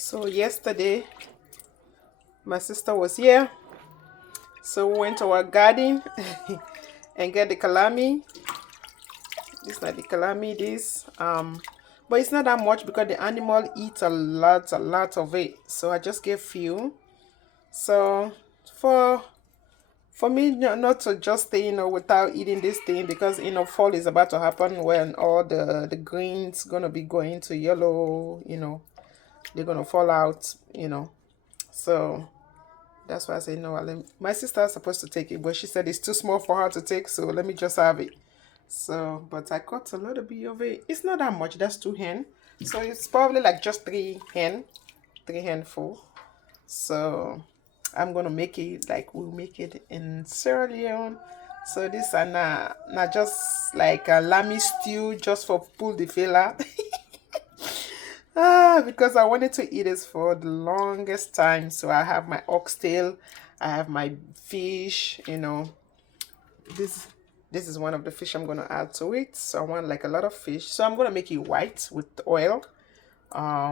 So yesterday, my sister was here. So we went to our garden and get the kalami. This is not the kalami. But it's not that much because the animal eats a lot of it. So I just gave few. So for for me not to just stay, without eating this thing because fall is about to happen when all the greens gonna be going to yellow. They're gonna fall out. So that's why I say no. My sister is supposed to take it, but she said it's too small for her to take, so let me just have it. So, but I cut a little bit of it. It's not that much. That's 2 hen. So it's probably like just 3 hen, 3 handful. So I'm gonna make it like we'll make it in Sierra Leone. So this are not just like a lammy stew just for pull the filler. Because I wanted to eat this for the longest time. So I have my oxtail, I have my fish. This this is one of the fish I'm gonna add to it. So I want like a lot of fish. So I'm gonna make it white with oil,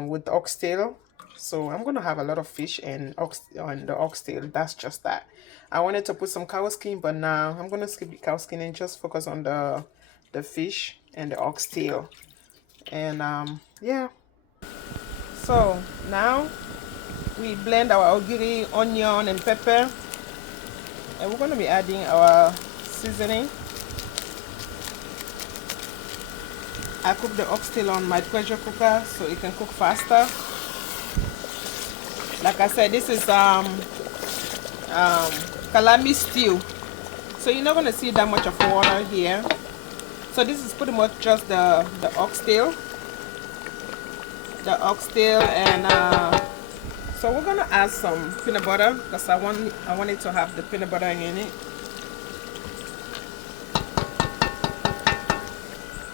with oxtail. So I'm gonna have a lot of fish and on the oxtail. That's just that. I wanted to put some cow skin, but now I'm gonna skip the cow skin and just focus on the fish and the oxtail. And yeah. So now we blend our ogiri, onion, and pepper, and we're going to be adding our seasoning. I cook the oxtail on my pressure cooker so it can cook faster. Like I said, this is kalami stew, so you're not going to see that much of water here. So this is pretty much just the oxtail, and so we're gonna add some peanut butter because I want it to have the peanut butter in it.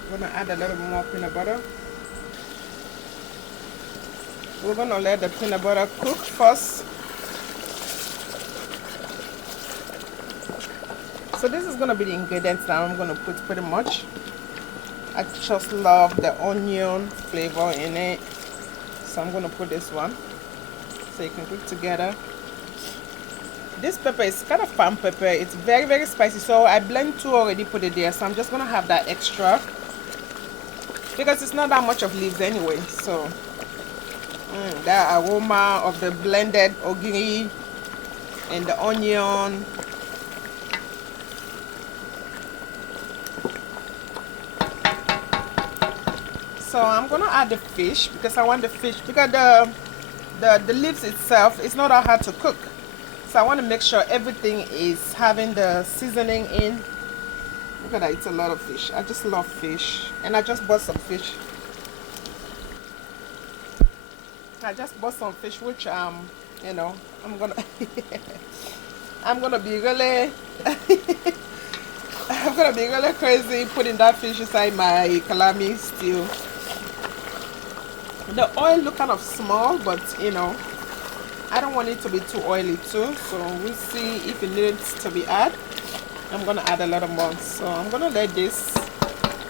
We're gonna add a little more peanut butter. We're gonna let the peanut butter cook first. So this is gonna be the ingredients that I'm gonna put pretty much. I just love the onion flavor in it, so I'm gonna put this one so you can cook together. This pepper is kind of palm pepper. It's very, very spicy, so I blend two already, put it there. So I'm just gonna have that extra because it's not that much of leaves anyway. So the aroma of the blended ogiri and the onion. So I'm gonna add the fish because I want the fish, because the leaves itself is not that hard to cook. So I want to make sure everything is having the seasoning in. Look at that, it's a lot of fish. I just love fish, and I just bought some fish. Which I'm gonna I'm gonna be really I'm gonna be really crazy putting that fish inside my kalami stew. The oil look kind of small, but I don't want it to be too oily too, so we'll see if it needs to be added. I'm gonna add a little more. So I'm gonna let this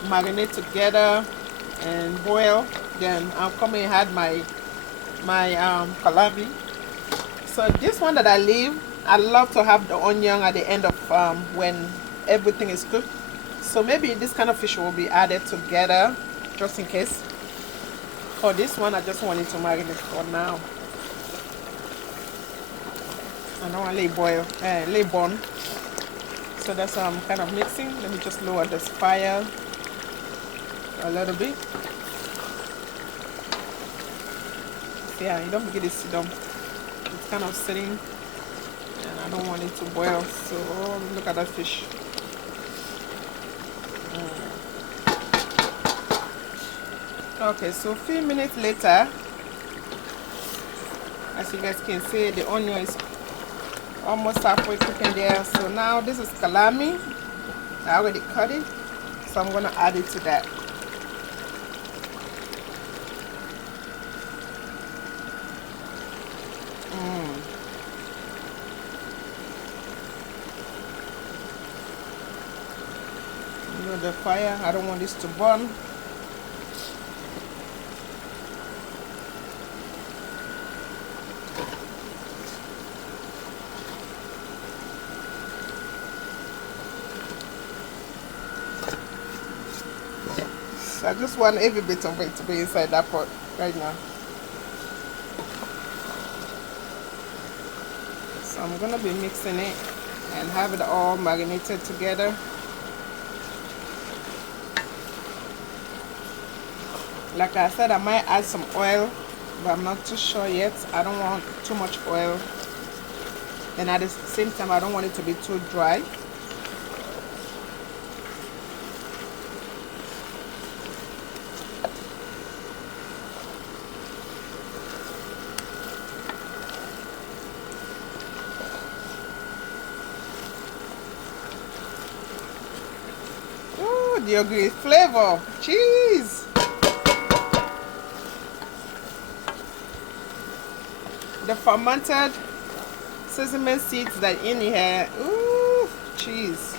marinate together and boil. Then I'll come and add my kalami. So this one that I leave, I love to have the onion at the end of when everything is cooked. So maybe this kind of fish will be added together just in case. For this one, I just want it to marinate for now. I don't want to lay burn. So that's how I'm kind of mixing. Let me just lower this fire a little bit. Yeah, you don't forget to sit down. It's kind of sitting, and I don't want it to boil. So look at that fish. Okay, so a few minutes later, as you guys can see, the onion is almost halfway cooking there. So now this is kalami. I already cut it, so I'm gonna add it to that. The fire, I don't want this to burn. So I just want every bit of it to be inside that pot right now. So I'm gonna be mixing it and have it all marinated together. Like I said, I might add some oil, but I'm not too sure yet. I don't want too much oil, and at the same time I don't want it to be too dry. Ooh, the great flavor. Cheese. The fermented sesame seeds that in here. Ooh, cheese.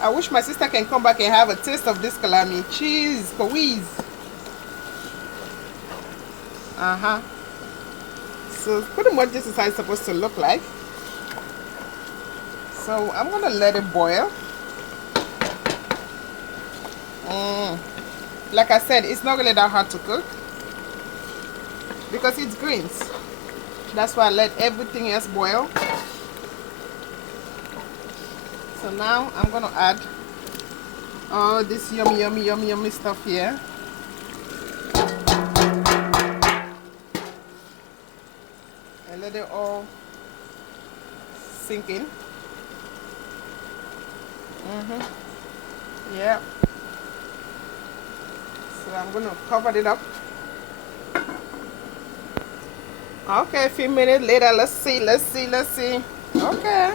I wish my sister can come back and have a taste of this kalami. Cheese, squeeze. So pretty much this is how it's supposed to look like. So I'm gonna let it boil. Like I said, it's not really that hard to cook because it's greens. That's why I let everything else boil. So now I'm gonna add all this yummy stuff here. And let it all sink in. Yeah. So I'm gonna cover it up. Okay, a few minutes later, let's see. Okay,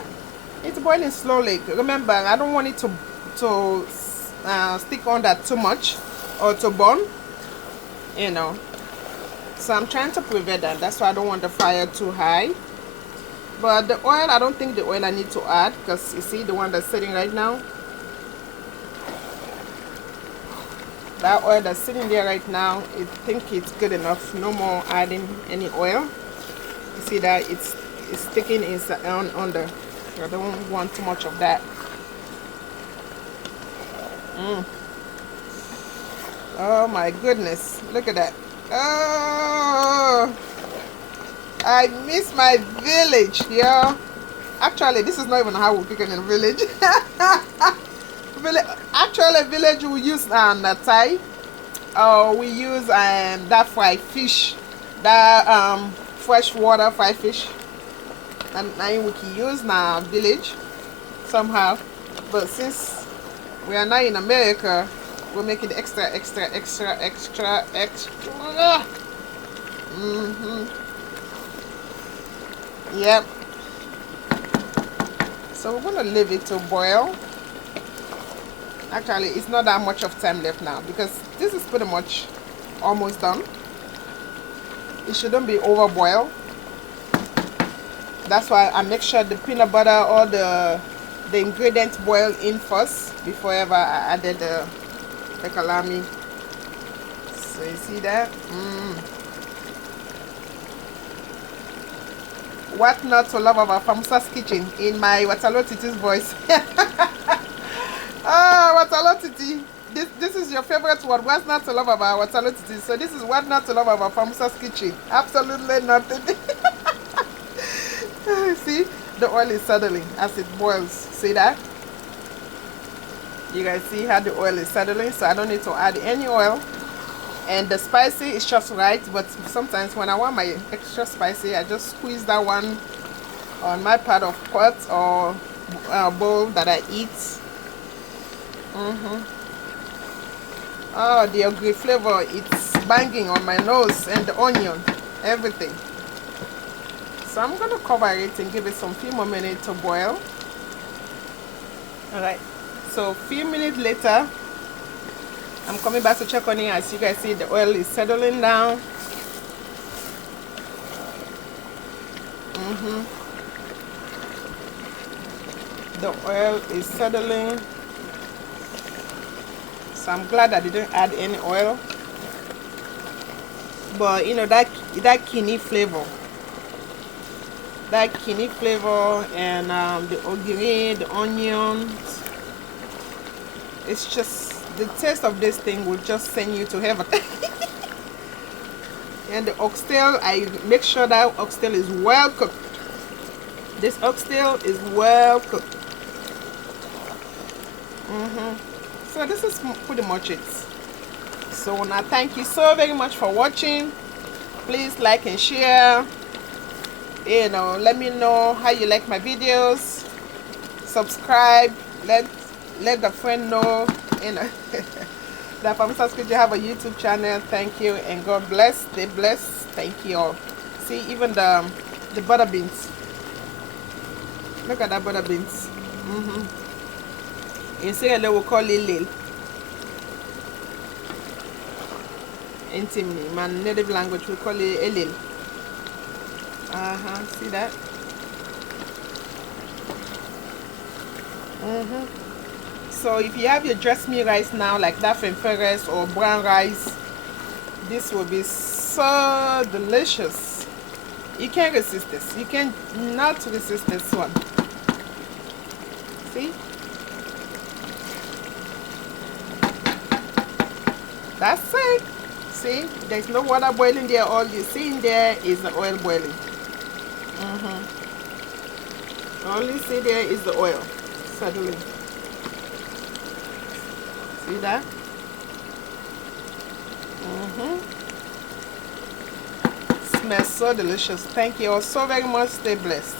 it's boiling slowly. Remember, I don't want it to stick on that too much or to burn, you know. So I'm trying to prevent that. That's why I don't want the fire too high. But the oil, I don't think the oil I need to add, because you see the one that's sitting right now. That oil that's sitting there right now, I think it's good enough. No more adding any oil. You see that it's sticking inside under. So I don't want too much of that. Oh my goodness, look at that. Oh, I miss my village, yo. Actually, this is not even how we cook in the village. Actually, village we use Thai. We use that fried fish, that freshwater fried fish. And now we can use now village somehow. But since we are now in America, we'll make it extra. Yep. So we're gonna leave it to boil. Actually, it's not that much of time left now because this is pretty much almost done. It shouldn't be over boiled. That's why I make sure the peanut butter or the ingredients boil in first before ever I added the kalami. So you see that? What not to love about Famsa's kitchen in my Watalo Titi's voice. Watalo Titi. This is your favorite word. What's not to love about Watalo Titi? So this is what not to love about Famsa's kitchen. Absolutely nothing. See, the oil is settling as it boils. See that? You guys see how the oil is settling, so I don't need to add any oil. And the spicy is just right, but sometimes when I want my extra spicy, I just squeeze that one on my part of pot or bowl that I eat. Oh, the great flavor, it's banging on my nose, and the onion, everything. So I'm going to cover it and give it some few more minutes to boil. Alright, so a few minutes later, I'm coming back to check on it. As you guys see, the oil is settling down. The oil is settling. So I'm glad I didn't add any oil. But you know, that kidney flavor. That kidney flavor and the ogiri, the onions. It's just The taste of this thing will just send you to heaven. And the oxtail, I make sure that oxtail is well cooked. This oxtail is well cooked. So this is pretty much it. So now thank you so very much for watching. Please like and share. You know, let me know how you like my videos. Subscribe. Let the friend know, you know, that Famisa Squid you have a YouTube channel. Thank you and God bless. Stay blessed. Thank you all. See, even the butter beans. Look at that butter beans. In Sierra Leone we call it lil. In my native language we call it elil. See that? So if you have your dressed meat rice now, like that femfe rice or brown rice, this will be so delicious. You can't resist this. You can not resist this one. See? That's it. See? There's no water boiling there. All you see in there is the oil boiling. All you see there is the oil. Suddenly. See that? Smells so delicious. Thank you all so very much. Stay blessed.